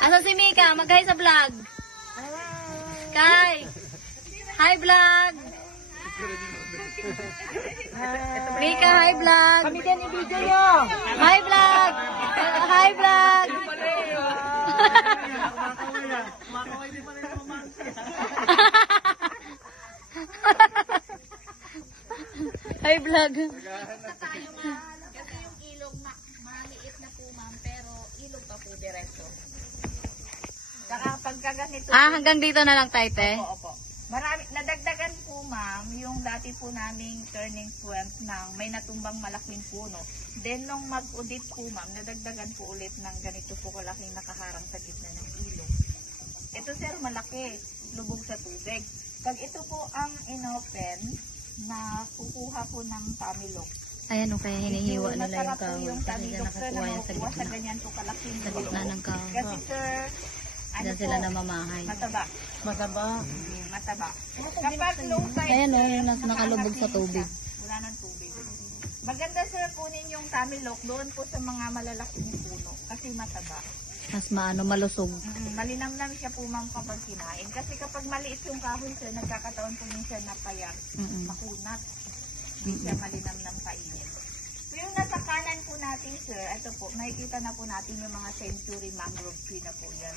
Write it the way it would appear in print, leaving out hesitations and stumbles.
Asan si Mika? Mag-hi sa vlog. Kay. Hi vlog. Mika, hi vlog. Kami din i-video nyo. Hi vlog. Hi vlog. Hi vlog. Kasi yung ilog maliit na po ma'am, pero ilog pa po diretso. Saka pagka ganito, Hanggang dito na lang tayo, te. opo. Marami, nadagdagan po ma'am, yung dati po naming turning point ng may natumbang malaking puno. Then nung mag-udit po ma'am, nadagdagan po ulit ng ganito po kalaking nakaharang sa gitna ng ilog. Ito sir, malaki, lubog sa tubig. Pag ito po ang inopen, na kukuha po ng tamilok. Ayan o, kaya hinihiwa nila yung Masarap po kahoy. yung Kasi tamilok dyan sir na nakakuha yan sa makukuha sa gitna. ganyan po kalaking Sa gitna ng kahoy. Kasi sir, ano Diyan po, sila namamahay. mataba. Mataba. Mataba. Kapag low tide, Ayan o, sir, yung nakalubog sa nakaanak tubig. siya. Wala ng tubig. Maganda sir, kunin yung tamilok doon po sa mga malalaking puno kasi mataba. Mas malusog. Malinamnam siya po ma'am kapag kinain. Kasi kapag maliit yung kahoy sir, nagkakataon po minsan na payat, makunat. Hindi siya malinamnam kainin. So yung nasa kanan po natin sir, ito po, nakikita na po natin yung mga century mangrove tree na po yan.